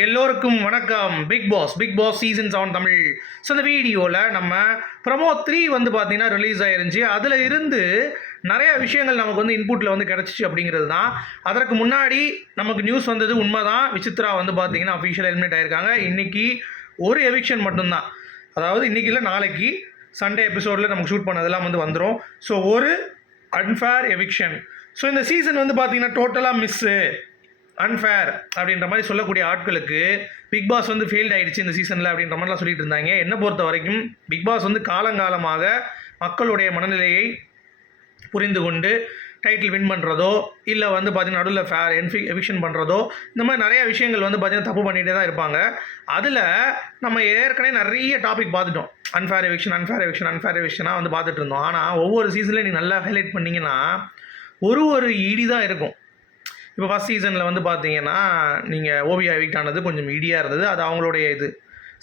எல்லோருக்கும் வணக்கம். Big boss big boss season seven Tamil. So இந்த வீடியோவில் நம்ம ப்ரமோ த்ரீ வந்து பார்த்தீங்கன்னா ரிலீஸ் ஆயிருந்துச்சு. அதில் இருந்து நிறைய விஷயங்கள் நமக்கு வந்து இன்புட்டில் வந்து கிடச்சிச்சு அப்படிங்கிறது தான். அதற்கு முன்னாடி நமக்கு நியூஸ் வந்தது உண்மை தான் விசித்ரா வந்து பார்த்தீங்கன்னா அஃபிஷியல் எலிமினேட் ஆயிருக்காங்க. இன்றைக்கி ஒரு எவிக்ஷன் மட்டும்தான். அதாவது இன்றைக்கி இல்லை நாளைக்கு சண்டே எபிசோடில் நமக்கு ஷூட் பண்ணதெல்லாம் வந்து வந்துடும் ஸோ ஒரு அன்ஃபேர் எவிக்ஷன் ஸோ இந்த சீசன் வந்து பார்த்தீங்கன்னா டோட்டலாக மிஸ்ஸு அன்ஃபேர் அப்படின்ற மாதிரி சொல்லக்கூடிய ஆட்களுக்கு பிக் பாஸ் வந்து ஃபெயில்ட் ஆயிடுச்சு இந்த சீசனில் அப்படின்ற மாதிரிலாம் சொல்லிட்டு இருந்தாங்க. என்னை பொறுத்த வரைக்கும் பிக் பாஸ் வந்து காலங்காலமாக மக்களுடைய மனநிலையை புரிந்து கொண்டு டைட்டில் வின் பண்ணுறதோ இல்லை வந்து பார்த்திங்கன்னா நடுவில் ஃபேர் என்ஃபி எவிக்ஷன் பண்ணுறதோ இந்த மாதிரி நிறையா விஷயங்கள் வந்து பார்த்திங்கன்னா தப்பு பண்ணிகிட்டே தான் இருப்பாங்க. அதில் நம்ம ஏற்கனவே நிறைய டாபிக் பார்த்துட்டோம். Unfair eviction unfair eviction unfair எவிக்ஷனாக வந்து பார்த்துட்டு இருந்தோம். ஆனால் ஒவ்வொரு சீசன்லையும் நீங்கள் நல்லா ஹைலைட் பண்ணிங்கன்னா ஒரு ஒரு இடி தான் இருக்கும். இப்போ ஃபஸ்ட் சீசனில் வந்து பார்த்தீங்கன்னா நீங்கள் ஓவியா எவிக்ட் ஆனது கொஞ்சம் இடியாக இருந்தது. அது அவங்களுடைய இது.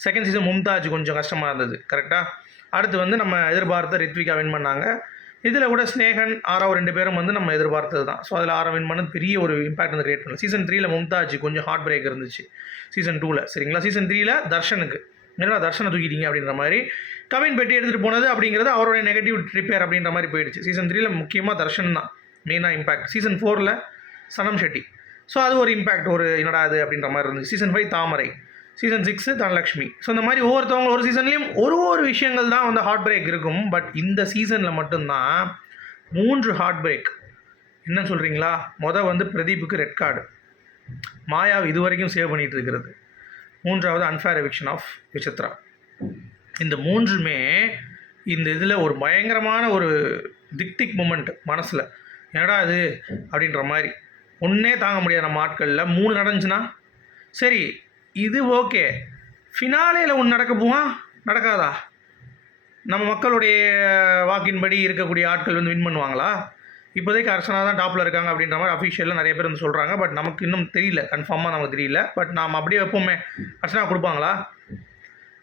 செகண்ட் சீசன் மும்தாஜ் கொஞ்சம் கஷ்டமாக இருந்தது. கரெக்டாக அடுத்து வந்து நம்ம எதிர்பார்த்த ரித்விகா வின் பண்ணாங்க. இதில் கூட ஸ்னேகன் ஆரவ் ரெண்டு பேரும் வந்து நம்ம எதிர்பார்த்தது தான். ஸோ அதில் ஆரவ் வின் பண்ணது பெரிய ஒரு இம்பாக்ட் வந்து கிரியேட் பண்ணல சீசன் த்ரீல மும்தாஜ் கொஞ்சம் ஹார்ட் பிரேக் இருந்துச்சு. சீசன் டூவில் சரிங்களா? சீசன் த்ரீல தர்ஷனுக்கு. என்னடா தர்ஷனை தூக்கிட்டீங்க அப்படின்ற மாதிரி. கவின் பெட்டி எடுத்துகிட்டு போனது அப்படிங்கிறது அவருடைய நெகட்டிவ் ரிப்பேர் அப்படின்ற மாதிரி போயிடுச்சு. சீசன் த்ரீல முக்கியமாக தர்ஷன் தான். மெயினாக இம்பாக்ட் சீசன் ஃபோரில் சனம் ஷெட்டி. ஸோ அது ஒரு இம்பேக்ட் ஒரு என்னடா அது அப்படின்ற மாதிரி இருந்துச்சு season five Thamarai. Season six Dhanalakshmi. So இந்த மாதிரி ஒவ்வொருத்தவங்க ஒரு சீசன்லேயும் ஒரு ஒரு விஷயங்கள் தான் வந்து ஹார்ட் பிரேக் இருக்கும். பட் இந்த சீசனில் மட்டும்தான் மூன்று ஹார்ட் பிரேக் என்ன சொல்கிறீங்களா மொதல் வந்து பிரதீப்புக்கு ரெட் கார்டு மாயா இது வரைக்கும் சேவ் பண்ணிகிட்டு இருக்கிறது. மூன்றாவது அன்ஃபேர் எவிக்ஷன் ஆஃப் விசித்ரா இந்த மூன்றுமே இந்த இதில் ஒரு பயங்கரமான ஒரு திக் திக் மூமெண்ட் மனசில். என்னடா இது? அப்படின்ற மாதிரி. ஒன்றே தாங்க முடியாது நம்ம ஆட்களில் மூணு நடந்துச்சுன்னா? சரி இது ஓகே. ஃபினாலேயில் ஒன்று நடக்க போவா நடக்காதா? நம்ம மக்களுடைய வாக்கின்படி இருக்கக்கூடிய ஆட்கள் வந்து வின் பண்ணுவாங்களா? இப்போதைக்கு அர்ச்சனா தான் டாப்பில் இருக்காங்க அப்படின்ற மாதிரி அஃபிஷியலாக நிறைய பேர் வந்து சொல்கிறாங்க பட் நமக்கு இன்னும் தெரியல. கன்ஃபார்மாக நமக்கு தெரியல. பட் நாம் அப்படியே வைப்போமே. அர்ச்சனா கொடுப்பாங்களா?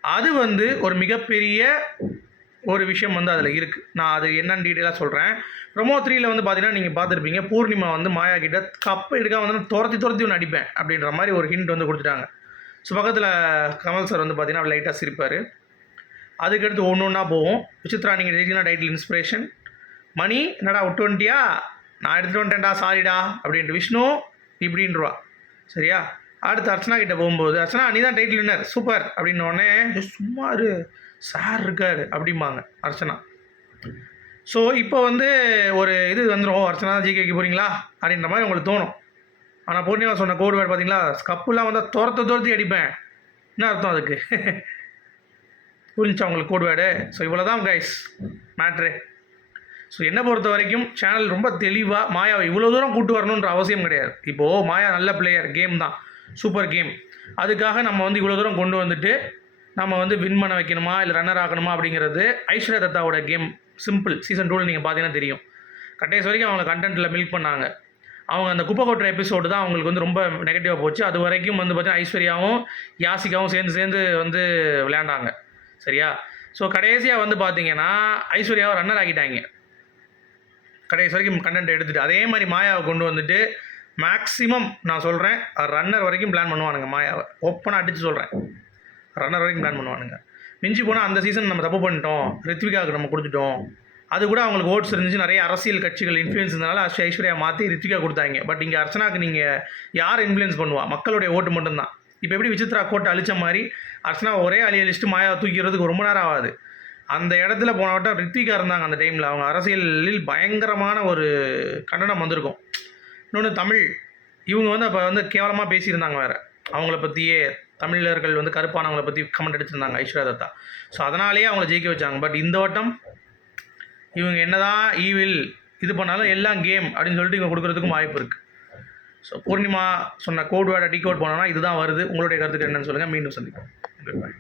அது வந்து ஒரு மிகப்பெரிய ஒரு விஷயம் வந்து அதில் இருக்குது நான் அது என்னன்னு டீட்டெயிலாக சொல்கிறேன் ப்ரொமோ த்ரீயில் வந்து பார்த்தீங்கன்னா நீங்கள் பார்த்துருப்பீங்க பூர்ணிமா வந்து மாயா கிட்ட கப்பை எடுக்காம வந்து துரத்தி துரத்தி ஒன்று அடிப்பேன் அப்படின்ற மாதிரி ஒரு ஹிண்ட் வந்து கொடுத்துட்டாங்க. ஸோ பக்கத்தில் கமல் சார் வந்து பார்த்தீங்கன்னா லைட்டாக சிரிப்பார். அதுக்கடுத்து ஒன்று ஒன்றா போவோம். விசித்ரா நீங்கள் ஜெயிச்சினா டைட்டில் இன்ஸ்பிரேஷன் மணி என்னடா விட்டு வந்துட்டியா? நான் எடுத்துகிட்டு வந்துட்டேன்டா சாரிடா அப்படின்ட்டு. விஷ்ணு இப்படின்றவா. சரியா? அடுத்து அர்ச்சனா கிட்டே போகும்போது அர்ச்சனா நீ தான் டைட்டில் வின்னர் சூப்பர் அப்படின்ன உடனே சும்மா இரு. சார் இருக்காரு அப்படிம்பாங்க அர்ச்சனா. ஸோ இப்போ வந்து ஒரு இது வந்துடும் அர்ச்சனா தான் வைக்க போகிறீங்களா அப்படின்ற மாதிரி உங்களுக்கு தோணும். ஆனால் பூர்ணிமா சொன்ன கோடு வேர்டு பார்த்தீங்களா கப்புலாம் வந்தால் துரத்த துரத்தி அடிப்பேன். என்ன அர்த்தம் அதுக்கு? புரிஞ்சா உங்களுக்கு கோடு வேர்டு ஸோ இவ்வளோ தான் கைஸ் மேட்ரு ஸோ என்னை பொறுத்த வரைக்கும் சேனல் ரொம்ப தெளிவாக மாயாவை இவ்வளோ தூரம் கூட்டு வரணுன்ற அவசியம் கிடையாது. இப்போது மாயா நல்ல பிளேயர் கேம் தான். சூப்பர் கேம் அதுக்காக நம்ம வந்து இவ்வளோ தூரம் கொண்டு வந்துட்டு நம்ம வந்து வின் பண்ண வைக்கணுமா? இல்லை ரன்னர் ஆகணுமா? அப்படிங்கிறது ஐஸ்வர்யா தத்தாவோட கேம் சிம்பிள் சீசன் டூவில் நீங்கள் பார்த்தீங்கன்னா தெரியும். கடைசி வரைக்கும் அவங்க கண்டென்ட்டில் மில்க் பண்ணாங்க. அவங்க அந்த குப்பை கொட்டுற எபிசோடு தான் அவங்களுக்கு வந்து ரொம்ப நெகட்டிவாக போச்சு. அது வரைக்கும் வந்து பார்த்தீங்கன்னா ஐஸ்வர்யாவும் யாசிகாவும் சேர்ந்து சேர்ந்து வந்து விளையாண்டாங்க. சரியா? ஸோ கடைசியாக வந்து பார்த்தீங்கன்னா ஐஸ்வர்யாவை ரன்னர் ஆக்கிட்டாங்க கடைசி வரைக்கும் கண்டென்ட் எடுத்துகிட்டு அதே மாதிரி மாயாவை கொண்டு வந்துட்டு மேக்ஸிமம் நான் சொல்கிறேன் ரன்னர் வரைக்கும் பிளான் பண்ணுவானுங்க மாயாவை. ஓப்பனாக அடித்து சொல்கிறேன் ரன்னர் வரைக்கும் பிளான் பண்ணுவானுங்க. மிஞ்சி போனால் அந்த சீசன் நம்ம தப்பு பண்ணிட்டோம். ரித்விகாவுக்கு நம்ம கொடுத்துட்டோம். அது கூட அவங்களுக்கு ஓட்ஸ் இருந்துச்சு. நிறைய அரசியல் கட்சிகள் இன்ஃப்ளூயன்ஸ் இருந்தனால அஷ் ஐஸ்வர்யா மாற்றி ரித்விகா கொடுத்தாங்க. பட் இங்கே அர்ச்சனாக்கு நீங்கள் யார் இன்ஃப்ளூயன்ஸ் பண்ணுவா? மக்களுடைய ஓட்டு மட்டும்தான். இப்போ எப்படி விசித்ரா கோட்டை அழிச்ச மாதிரி அர்ச்சனா ஒரே அழிய லிஸ்ட்டு மாயாவை தூக்கிறதுக்கு ரொம்ப நேரம் ஆகாது. அந்த இடத்துல போன வட்டம் ரித்விகா இருந்தாங்க அந்த டைமில் அவங்க அரசியலில் பயங்கரமான ஒரு கண்டனம் வந்திருக்கும். இன்னொன்று தமிழ். இவங்க வந்து அப்போ வந்து கேவலமாக பேசியிருந்தாங்க வேறு. அவங்கள பற்றியே தமிழர்கள் வந்து கருப்பானவங்களை பற்றி கமெண்ட் அடிச்சிருந்தாங்க ஐஸ்வர்யா தத்தா. ஸோ அதனாலேயே அவங்கள ஜெயிக்க வச்சாங்க. பட் இந்த வட்டம் இவங்க என்னதான் ஈவில் இது பண்ணாலும் எல்லாம் கேம் அப்படின்னு சொல்லிட்டு இவங்க கொடுக்குறதுக்கும் வாய்ப்பு இருக்குது ஸோ பூர்ணிமா சொன்ன கோட் வேர்டை டீ கோட் பண்ணோன்னா இதுதான் வருது. உங்களுடைய கருத்துக்கு என்னன்னு சொல்லுங்கள் மீண்டும் சந்திப்போம். பாய்